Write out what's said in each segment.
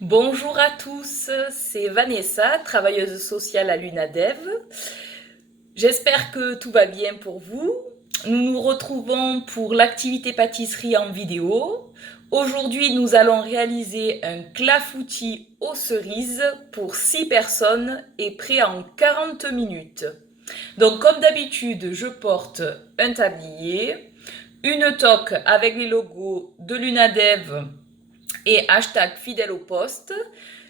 Bonjour à tous, c'est Vanessa, travailleuse sociale à l'UNADEV. J'espère que tout va bien pour vous. Nous nous retrouvons pour l'activité pâtisserie en vidéo. Aujourd'hui, nous allons réaliser un clafoutis aux cerises pour 6 personnes et prêt en 40 minutes. Donc, comme d'habitude, je porte un tablier, une toque avec les logos de l'UNADEV et hashtag fidèle au poste.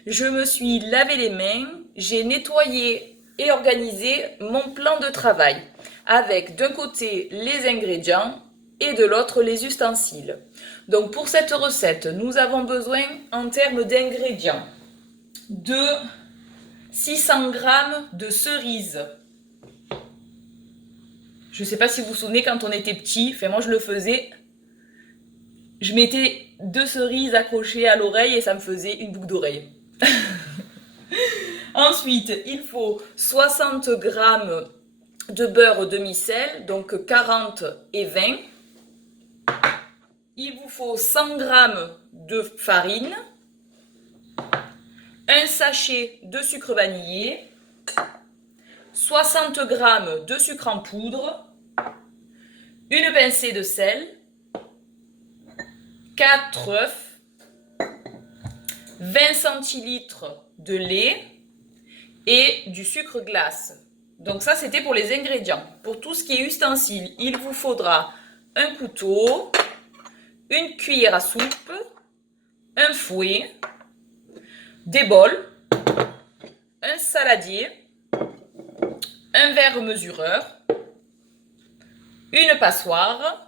Je me suis lavé les mains, j'ai nettoyé et organisé mon plan de travail avec d'un côté les ingrédients et de l'autre les ustensiles. Donc pour cette recette, nous avons besoin en termes d'ingrédients de 600 g de cerises. Je ne sais pas si vous vous souvenez quand on était petit, enfin moi je le faisais, je mettais 2 cerises accrochées à l'oreille et ça me faisait une boucle d'oreille. Ensuite, il faut 60 g de beurre demi-sel, donc 40 et 20. Il vous faut 100 g de farine, un sachet de sucre vanillé, 60 g de sucre en poudre, une pincée de sel, 4 œufs, 20 centilitres de lait et du sucre glace. Donc ça, c'était pour les ingrédients. Pour tout ce qui est ustensiles, il vous faudra un couteau, une cuillère à soupe, un fouet, des bols, un saladier, un verre mesureur, une passoire,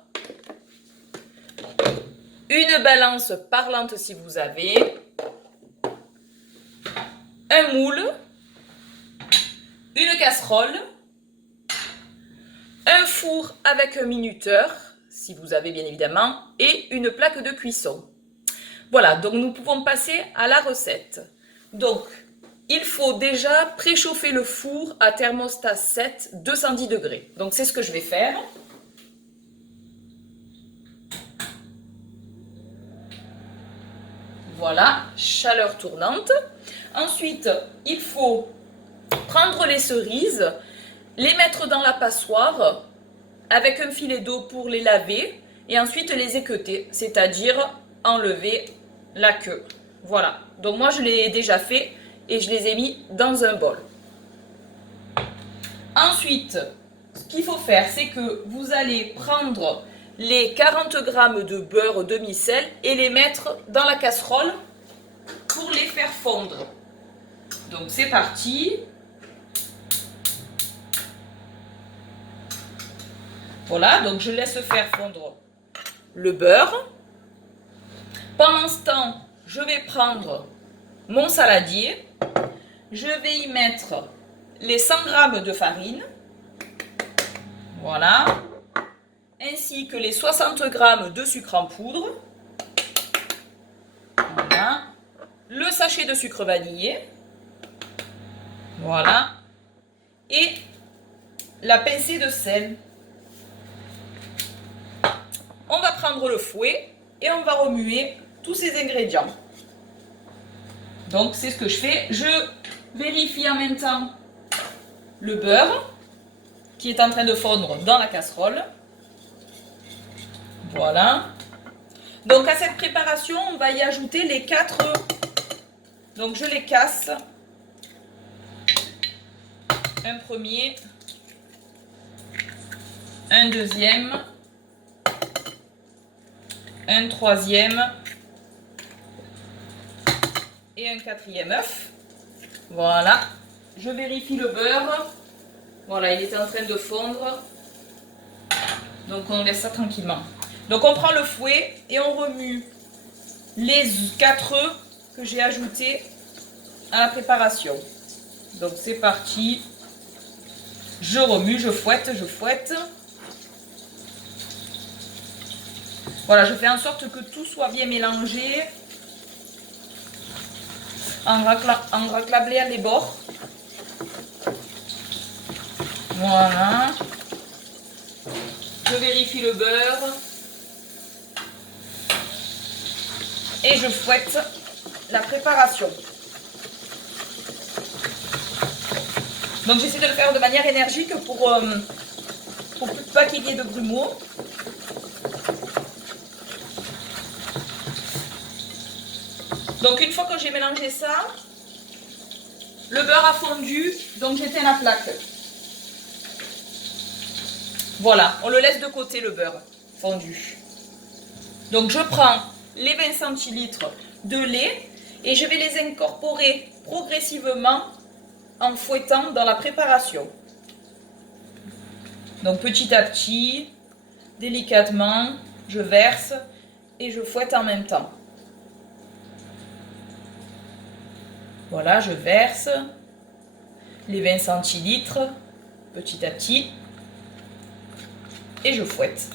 une balance parlante si vous avez, un moule, une casserole, un four avec un minuteur, si vous avez bien évidemment, et une plaque de cuisson. Voilà, donc nous pouvons passer à la recette. Donc, il faut déjà préchauffer le four à thermostat 7, 210 degrés. Donc c'est ce que je vais faire. Voilà, chaleur tournante. Ensuite, il faut prendre les cerises, les mettre dans la passoire avec un filet d'eau pour les laver et ensuite les équeuter, c'est-à-dire enlever la queue. Voilà, donc moi je l'ai déjà fait et je les ai mis dans un bol. Ensuite, ce qu'il faut faire, c'est que vous allez prendre les 40 g de beurre demi-sel et les mettre dans la casserole pour les faire fondre. Donc c'est parti. Voilà, donc je laisse faire fondre le beurre. Pendant ce temps, je vais prendre mon saladier. Je vais y mettre les 100 g de farine. Voilà. Ainsi que les 60 g de sucre en poudre. Voilà. Le sachet de sucre vanillé. Voilà. Et la pincée de sel. On va prendre le fouet et on va remuer tous ces ingrédients. Donc c'est ce que je fais. Je vérifie en même temps le beurre qui est en train de fondre dans la casserole. Voilà. Donc à cette préparation, on va y ajouter les 4 œufs. Donc je les casse. Un premier, un deuxième, un troisième et un quatrième œuf. Voilà. Je vérifie le beurre. Voilà, il est en train de fondre. Donc on laisse ça tranquillement. Donc on prend le fouet et on remue les 4 œufs que j'ai ajoutés à la préparation. Donc c'est parti. Je remue, je fouette, je fouette. Voilà, je fais en sorte que tout soit bien mélangé. En raclablant les bords. Voilà. Je vérifie le beurre. Et je fouette la préparation. Donc j'essaie de le faire de manière énergique pour pas qu'il y ait de grumeaux. Donc une fois que j'ai mélangé ça, le beurre a fondu, donc j'éteins la plaque. Voilà, on le laisse de côté le beurre fondu. Donc je prends les 20 centilitres de lait et je vais les incorporer progressivement en fouettant dans la préparation. Donc petit à petit, délicatement, je verse et je fouette en même temps. Voilà, je verse les 20 centilitres petit à petit et je fouette.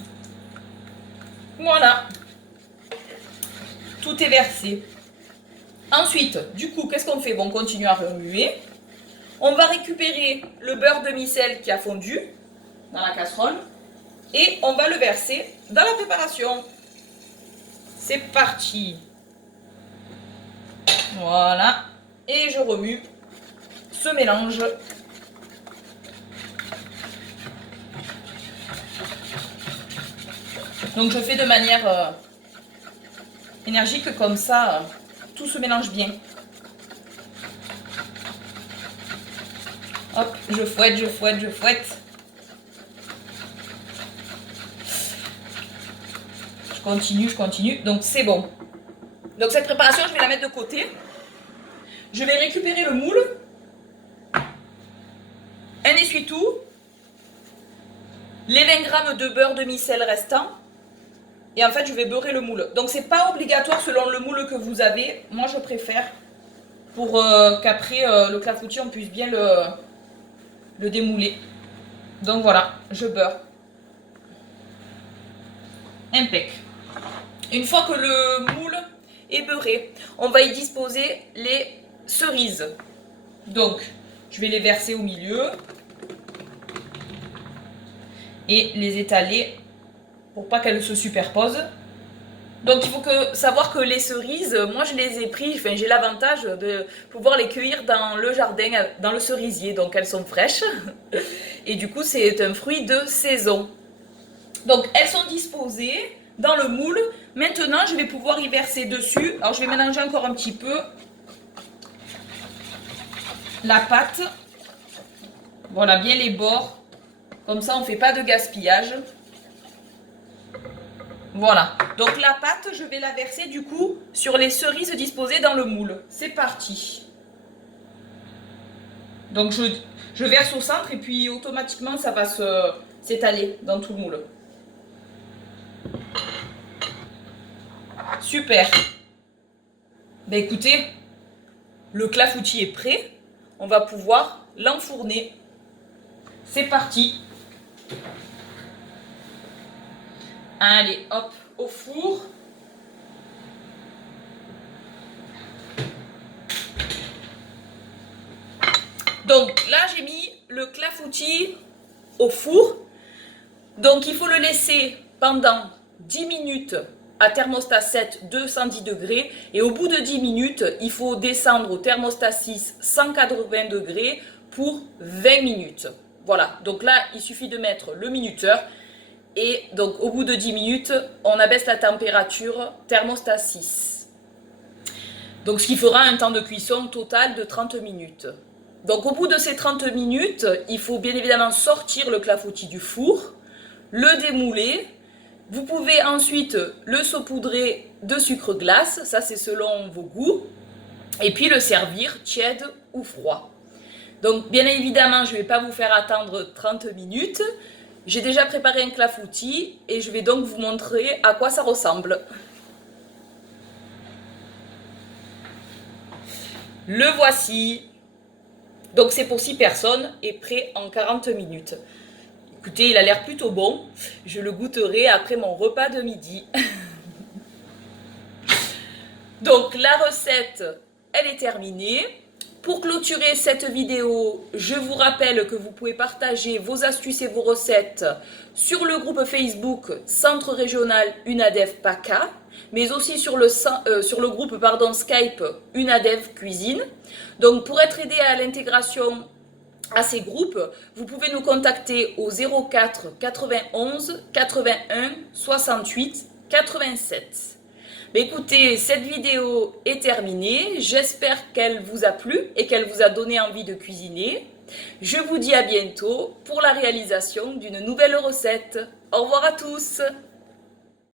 Voilà, tout est versé. Ensuite, du coup, qu'est-ce qu'on fait? Bon, on continue à remuer. On va récupérer le beurre demi-sel qui a fondu dans la casserole et on va le verser dans la préparation. C'est parti. Voilà. Et je remue ce mélange. Donc je fais de manière énergique, comme ça tout se mélange bien. Hop, je fouette, je fouette, je fouette. Je continue. Donc c'est bon. Donc cette préparation, je vais la mettre de côté. Je vais récupérer le moule, un essuie-tout, les 20 g de beurre demi-sel restants, et en fait je vais beurrer le moule. Donc c'est pas obligatoire selon le moule que vous avez. Moi je préfère pour qu'après le clafoutis on puisse bien le démouler. Donc voilà, je beurre. Impec. Une fois que le moule est beurré, on va y disposer les cerises. Donc, je vais les verser au milieu et les étaler pour pas qu'elles se superposent. Donc, il faut savoir que les cerises, moi je les ai pris, enfin j'ai l'avantage de pouvoir les cueillir dans le jardin, dans le cerisier, donc elles sont fraîches. Et du coup, c'est un fruit de saison. Donc, elles sont disposées dans le moule. Maintenant, je vais pouvoir y verser dessus. Alors, je vais mélanger encore un petit peu la pâte. Voilà, bien les bords. Comme ça, on ne fait pas de gaspillage. Voilà. Donc, la pâte, je vais la verser du coup sur les cerises disposées dans le moule. C'est parti. Donc, je verse au centre et puis automatiquement, ça va s'étaler dans tout le moule. Super. Ben écoutez, le clafoutis est prêt. On va pouvoir l'enfourner. C'est parti. Allez, hop, au four. Donc là, j'ai mis le clafoutis au four. Donc il faut le laisser pendant 10 minutes à thermostat 7, 210 degrés. Et au bout de 10 minutes, il faut descendre au thermostat 6, 180 degrés pour 20 minutes. Voilà, donc là, il suffit de mettre le minuteur. Et donc au bout de 10 minutes, on abaisse la température thermostat 6. Donc ce qui fera un temps de cuisson total de 30 minutes. Donc au bout de ces 30 minutes, il faut bien évidemment sortir le clafoutis du four, le démouler. Vous pouvez ensuite le saupoudrer de sucre glace, ça c'est selon vos goûts, et puis le servir tiède ou froid. Donc bien évidemment, je ne vais pas vous faire attendre 30 minutes. J'ai déjà préparé un clafoutis et je vais donc vous montrer à quoi ça ressemble. Le voici. Donc c'est pour 6 personnes et prêt en 40 minutes. Écoutez, il a l'air plutôt bon. Je le goûterai après mon repas de midi. Donc la recette, elle est terminée. Pour clôturer cette vidéo, je vous rappelle que vous pouvez partager vos astuces et vos recettes sur le groupe Facebook Centre Régional UNADEV PACA, mais aussi sur le groupe Skype UNADEV Cuisine. Donc pour être aidé à l'intégration à ces groupes, vous pouvez nous contacter au 04 91 81 68 87. Mais écoutez, cette vidéo est terminée. J'espère qu'elle vous a plu et qu'elle vous a donné envie de cuisiner. Je vous dis à bientôt pour la réalisation d'une nouvelle recette. Au revoir à tous!